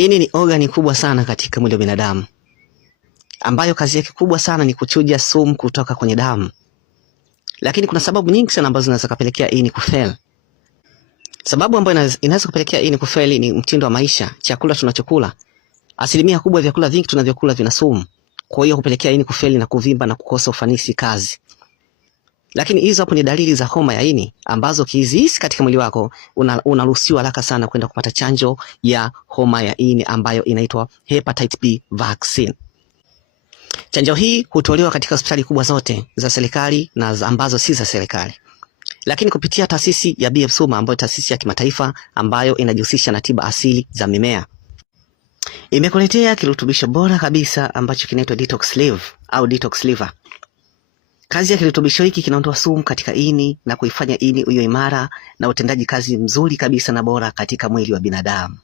Ini ni ogani kubwa sana katika mwili wa binadamu, ambayo kazi yake kubwa sana ni kuchuja sumu kutoka kwenye damu. Lakini kuna sababu nyingi sana ambazo zinaweza kupelekea ini kufeli. Sababu ambayo inaweza kupelekea ini kufeli ni mtindo wa maisha, chakula tunachokula. Asilimia kubwa ya vyakula vingi tunavyokula vina sumu. Kwa hiyo kupelekea ini kufeli na kuvimba na kukosa ufanisi kazi. Lakini hizo hapo ni dalili za homa ya ini ambazo ukizihisi katika mwili wako unaruhusiwa haraka sana kwenda kupata chanjo ya homa ya ini ambayo inaitwa Hepatitis B vaccine. Chanjo hii hutolewa katika hospitali kubwa zote za serikali na ambazo si za serikali. Lakini kupitia taasisi ya BF Suma ambayo taasisi ya kimataifa ambayo inajihusisha na tiba asili za mimea, imekuletea kirutubisho bora kabisa ambacho kinaitwa Detox Liver au Detox Liver. Kazi ya kirutubisho hiki kinaondoa sumu katika ini na kuifanya ini iwe imara na utendaji kazi mzuri kabisa na bora katika mwili wa binadamu.